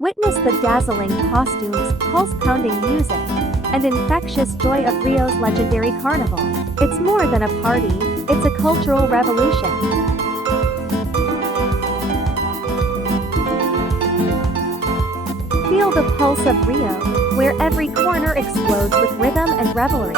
Witness the dazzling costumes, pulse-pounding music, and infectious joy of Rio's legendary carnival. It's more than a party, it's a cultural revolution. Feel the pulse of Rio, where every corner explodes with rhythm and revelry.